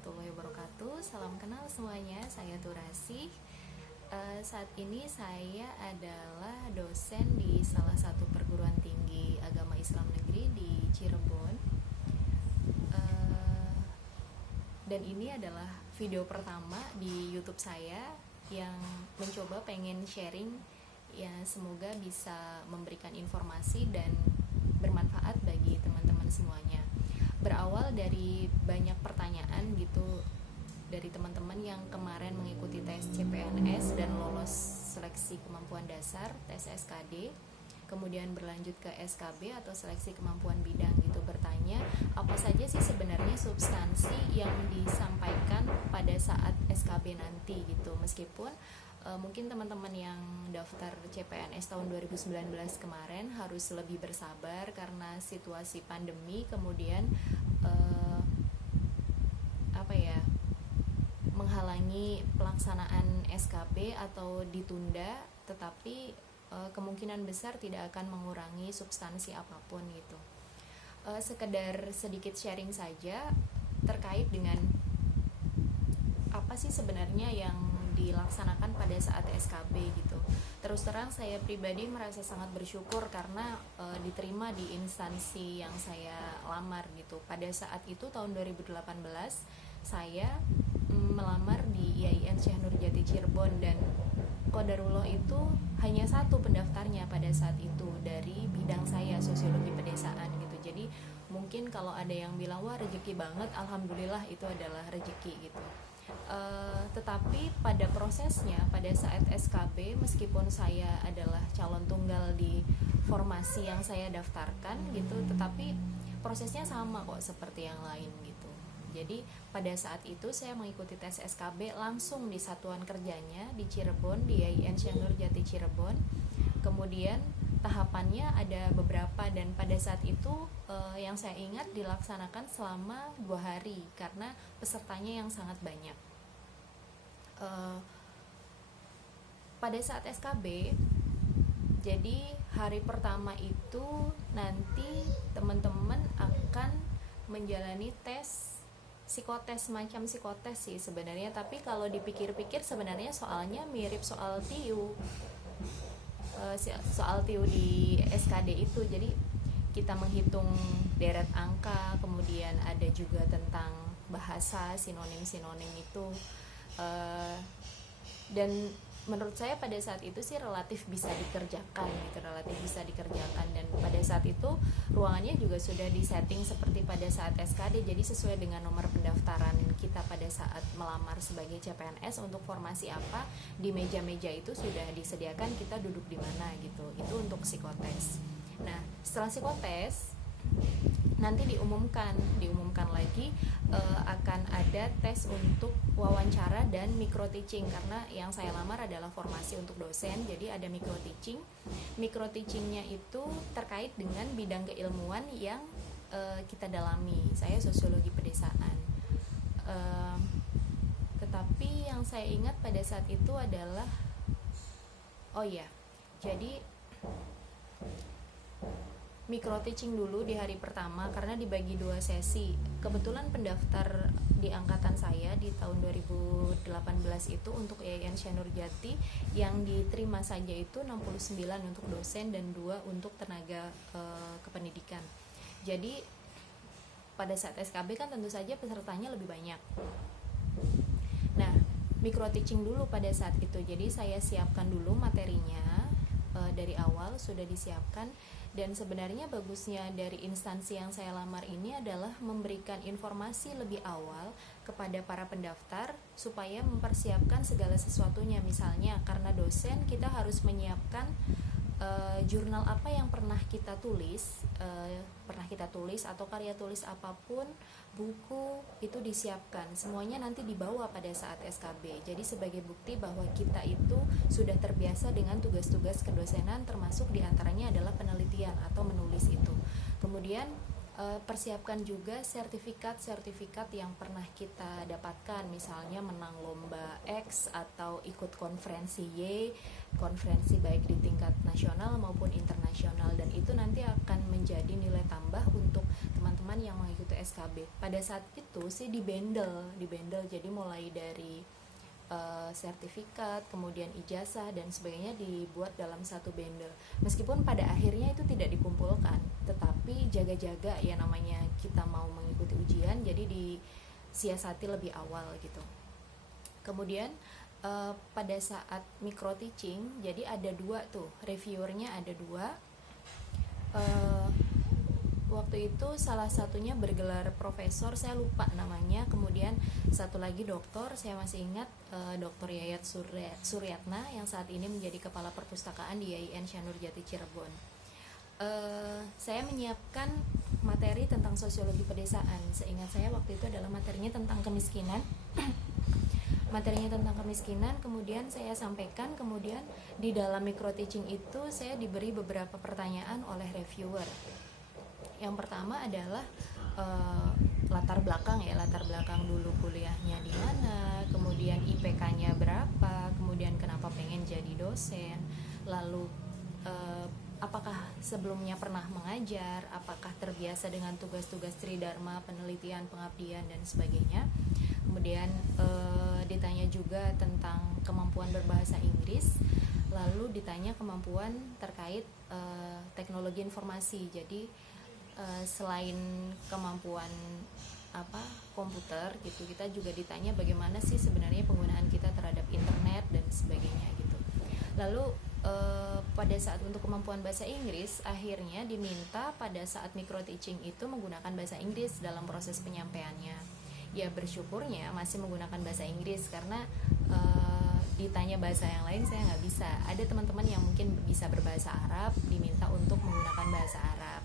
warahmatullahi wabarakatuh. Salam kenal semuanya, saya Turasi. Saat ini saya adalah dosen di salah satu perguruan tinggi agama Islam negeri di Cirebon. Dan ini adalah video pertama di YouTube saya yang mencoba pengen sharing, ya semoga bisa memberikan informasi dan bermanfaat bagi teman-teman semuanya. Berawal dari banyak pertanyaan gitu dari teman-teman yang kemarin mengikuti tes CPNS dan lolos seleksi kemampuan dasar, tes SKD, kemudian berlanjut ke SKB atau seleksi kemampuan bidang gitu, bertanya apa saja sih sebenarnya substansi yang disampaikan pada saat SKB nanti gitu. Meskipun mungkin teman-teman yang daftar CPNS tahun 2019 kemarin harus lebih bersabar karena situasi pandemi, kemudian menghalangi pelaksanaan SKB atau ditunda, tetapi kemungkinan besar tidak akan mengurangi substansi apapun gitu. Sekedar sedikit sharing saja terkait dengan apa sih sebenarnya yang dilaksanakan pada saat SKB gitu. Terus terang saya pribadi merasa sangat bersyukur karena diterima di instansi yang saya lamar gitu. Pada saat itu tahun 2018 saya melamar di IAIN Syekh Nurjati Cirebon, dan qadarullah itu hanya satu pendaftarnya pada saat itu dari bidang saya, sosiologi pedesaan gitu. Jadi mungkin kalau ada yang bilang wah rezeki banget, alhamdulillah itu adalah rezeki gitu. Tetapi pada prosesnya pada saat SKB, meskipun saya adalah calon tunggal di formasi yang saya daftarkan gitu, tetapi prosesnya sama kok seperti yang lain gitu. Jadi pada saat itu saya mengikuti tes SKB langsung di satuan kerjanya di Cirebon, di IAIN Syekh Nurjati Cirebon. Kemudian tahapannya ada beberapa, dan pada saat itu yang saya ingat dilaksanakan selama 2 hari karena pesertanya yang sangat banyak. Pada saat SKB, jadi hari pertama itu nanti teman-teman akan menjalani tes psikotes, semacam psikotes sih sebenarnya, tapi kalau dipikir-pikir sebenarnya soalnya mirip soal TIU, soal TIU di SKD itu. Jadi kita menghitung deret angka, kemudian ada juga tentang bahasa, sinonim-sinonim itu, dan menurut saya pada saat itu sih relatif bisa dikerjakan gitu, dan pada saat itu ruangannya juga sudah disetting seperti pada saat SKD, jadi sesuai dengan nomor pendaftaran kita pada saat melamar sebagai CPNS untuk formasi apa, di meja-meja itu sudah disediakan kita duduk di mana gitu. Itu untuk psikotes. Nah, setelah psikotes nanti diumumkan lagi akan ada tes untuk wawancara dan micro teaching, karena yang saya lamar adalah formasi untuk dosen, jadi ada micro teachingnya itu terkait dengan bidang keilmuan yang kita dalami. Saya sosiologi pedesaan, tetapi yang saya ingat pada saat itu adalah jadi micro teaching dulu di hari pertama karena dibagi 2 sesi. Kebetulan pendaftar di angkatan saya di tahun 2018 itu untuk IAIN Syekh Nurjati yang diterima saja itu 69 untuk dosen dan 2 untuk tenaga kependidikan. Jadi pada saat SKB kan tentu saja pesertanya lebih banyak. Nah, micro teaching dulu pada saat itu. Jadi saya siapkan dulu materinya, dari awal sudah disiapkan. Dan sebenarnya bagusnya dari instansi yang saya lamar ini adalah memberikan informasi lebih awal kepada para pendaftar supaya mempersiapkan segala sesuatunya. Misalnya karena dosen, kita harus menyiapkan jurnal apa yang pernah kita tulis atau karya tulis apapun, buku itu disiapkan. Semuanya nanti dibawa pada saat SKB. Jadi sebagai bukti bahwa kita itu sudah terbiasa dengan tugas-tugas kedosenan, termasuk diantaranya adalah penelitian atau menulis itu. Kemudian persiapkan juga sertifikat yang pernah kita dapatkan, misalnya menang lomba X atau ikut konferensi Y, konferensi baik di tingkat nasional maupun internasional, dan itu nanti akan menjadi nilai tambah untuk teman-teman yang mengikuti SKB. Pada saat itu sih dibendel, jadi mulai dari sertifikat, kemudian ijazah dan sebagainya dibuat dalam satu bundle. Meskipun pada akhirnya itu tidak dikumpulkan, tetapi jaga-jaga ya, namanya kita mau mengikuti ujian, jadi disiasati lebih awal gitu. Kemudian pada saat micro teaching, jadi ada dua tuh, reviewernya ada dua. Waktu itu salah satunya bergelar profesor, saya lupa namanya, kemudian satu lagi doktor, saya masih ingat, Dr. Yayat Suryatna yang saat ini menjadi kepala perpustakaan di YIN Syanurjati Cirebon. Saya menyiapkan materi tentang sosiologi pedesaan. Seingat saya waktu itu adalah materinya tentang kemiskinan. Kemudian saya sampaikan, kemudian di dalam micro teaching itu saya diberi beberapa pertanyaan oleh reviewer. Yang pertama adalah latar belakang dulu kuliahnya di mana, kemudian IPK-nya berapa, kemudian kenapa pengen jadi dosen, lalu apakah sebelumnya pernah mengajar, apakah terbiasa dengan tugas-tugas tridharma, penelitian, pengabdian dan sebagainya. Kemudian ditanya juga tentang kemampuan berbahasa Inggris, lalu ditanya kemampuan terkait teknologi informasi. Jadi selain kemampuan komputer gitu, kita juga ditanya bagaimana sih sebenarnya penggunaan kita terhadap internet dan sebagainya gitu. Lalu pada saat untuk kemampuan bahasa Inggris, akhirnya diminta pada saat micro teaching itu menggunakan bahasa Inggris dalam proses penyampaiannya. Ya bersyukurnya masih menggunakan bahasa Inggris, karena ditanya bahasa yang lain saya nggak bisa. Ada teman-teman yang mungkin bisa berbahasa Arab, diminta untuk menggunakan bahasa Arab,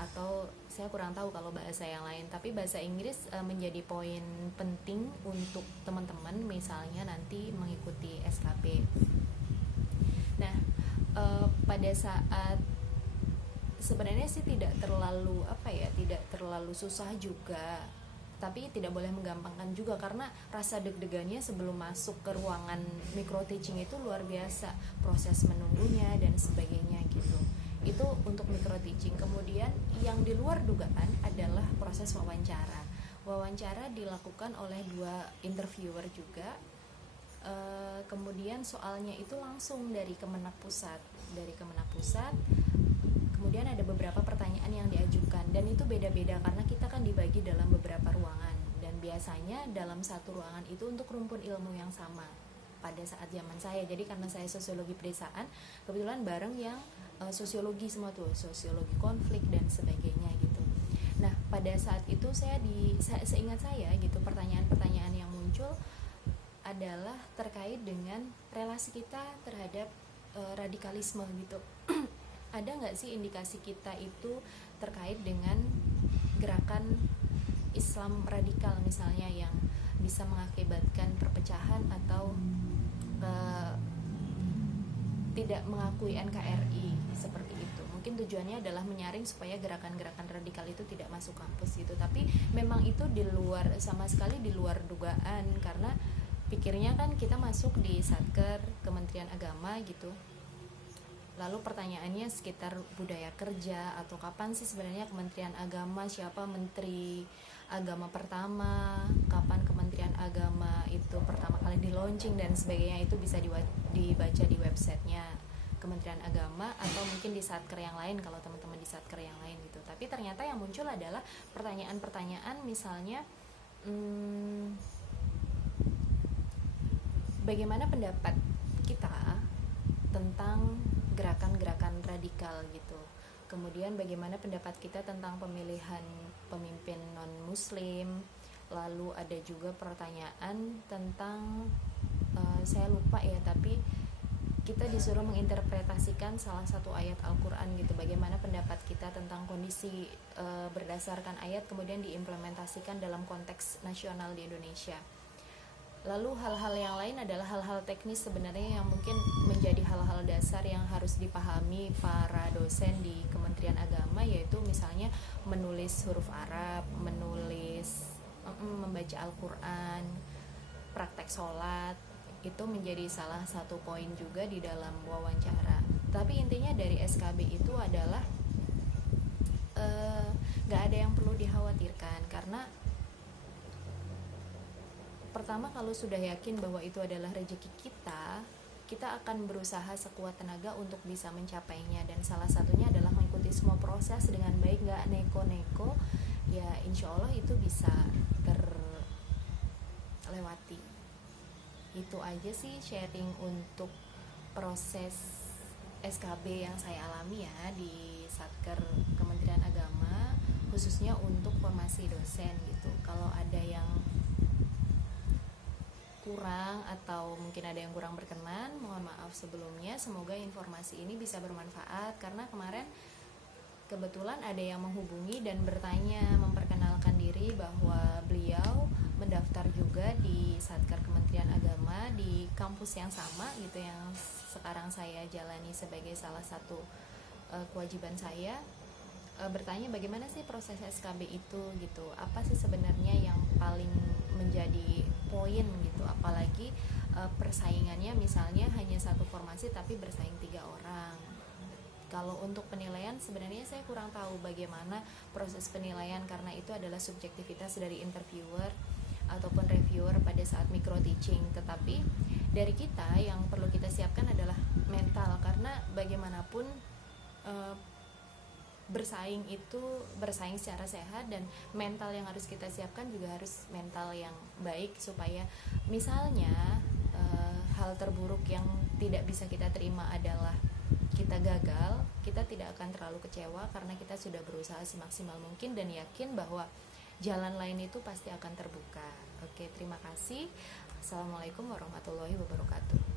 atau saya kurang tahu kalau bahasa yang lain, tapi bahasa Inggris menjadi poin penting untuk teman-teman misalnya nanti mengikuti SKP. Nah, pada saat sebenarnya sih tidak terlalu susah juga, tapi tidak boleh menggampangkan juga, karena rasa deg-degannya sebelum masuk ke ruangan micro teaching itu luar biasa, proses menunggunya dan sebagainya gitu. Itu untuk micro teaching. Kemudian yang di luar dugaan adalah proses wawancara. Wawancara dilakukan oleh 2 interviewer juga. Kemudian soalnya itu langsung dari Kemenak Pusat. Kemudian ada beberapa pertanyaan yang diajukan, dan itu beda-beda karena kita kan dibagi dalam beberapa ruangan, dan biasanya dalam satu ruangan itu untuk rumpun ilmu yang sama pada saat zaman saya. Jadi karena saya sosiologi pedesaan, kebetulan bareng yang sosiologi semua tuh, sosiologi konflik dan sebagainya gitu. Nah pada saat itu seingat saya gitu, pertanyaan-pertanyaan yang muncul adalah terkait dengan relasi kita terhadap radikalisme gitu. Ada nggak sih indikasi kita itu terkait dengan gerakan Islam radikal misalnya, yang bisa mengakibatkan perpecahan atau tidak mengakui NKRI seperti itu. Mungkin tujuannya adalah menyaring supaya gerakan-gerakan radikal itu tidak masuk kampus gitu. Tapi memang itu sama sekali di luar dugaan, karena pikirnya kan kita masuk di Satker Kementerian Agama gitu. Lalu pertanyaannya sekitar budaya kerja, atau kapan sih sebenarnya Kementerian Agama, siapa Menteri Agama pertama, kapan Kementerian Agama itu pertama kali di launching dan sebagainya. Itu bisa dibaca di websitenya Kementerian Agama, atau mungkin di Satker yang lain kalau teman-teman di Satker yang lain gitu. Tapi ternyata yang muncul adalah pertanyaan-pertanyaan misalnya, bagaimana pendapat kita tentang gerakan-gerakan radikal gitu. Kemudian bagaimana pendapat kita tentang pemilihan pemimpin non-muslim. Lalu ada juga pertanyaan tentang saya lupa ya, tapi kita disuruh menginterpretasikan salah satu ayat Al-Quran gitu. Bagaimana pendapat kita tentang kondisi berdasarkan ayat, kemudian diimplementasikan dalam konteks nasional di Indonesia. Lalu hal-hal yang lain adalah hal-hal teknis sebenarnya yang mungkin menjadi hal-hal dasar yang harus dipahami para dosen di Kementerian Agama, yaitu misalnya menulis huruf Arab, membaca Al-Quran, praktek sholat, itu menjadi salah satu poin juga di dalam wawancara. Tapi intinya dari SKB itu adalah gak ada yang perlu dikhawatirkan, karena pertama, kalau sudah yakin bahwa itu adalah rezeki kita, kita akan berusaha sekuat tenaga untuk bisa mencapainya. Dan salah satunya adalah mengikuti semua proses dengan baik, gak neko-neko. Ya insya Allah itu bisa terlewati. Itu aja sih sharing untuk proses SKB yang saya alami ya di Satker Kementerian Agama, khususnya untuk formasi dosen gitu. Kalau ada yang kurang atau mungkin ada yang kurang berkenan, mohon maaf sebelumnya. Semoga informasi ini bisa bermanfaat, karena kemarin kebetulan ada yang menghubungi dan bertanya, memperkenalkan diri bahwa beliau mendaftar juga di Satker Kementerian Agama di kampus yang sama gitu, yang sekarang saya jalani sebagai salah satu kewajiban saya. Bertanya bagaimana sih proses SKB itu gitu, apa sih sebenarnya yang paling menjadi poin gitu, apalagi persaingannya misalnya hanya satu formasi tapi bersaing 3 orang. Kalau untuk penilaian sebenarnya saya kurang tahu bagaimana proses penilaian, karena itu adalah subjektivitas dari interviewer ataupun reviewer pada saat micro teaching. Tetapi dari kita yang perlu kita siapkan adalah mental, karena bagaimanapun bersaing itu bersaing secara sehat, dan mental yang harus kita siapkan juga harus mental yang baik, supaya misalnya hal terburuk yang tidak bisa kita terima adalah kita gagal, kita tidak akan terlalu kecewa karena kita sudah berusaha semaksimal mungkin dan yakin bahwa jalan lain itu pasti akan terbuka. Oke, terima kasih. Assalamualaikum warahmatullahi wabarakatuh.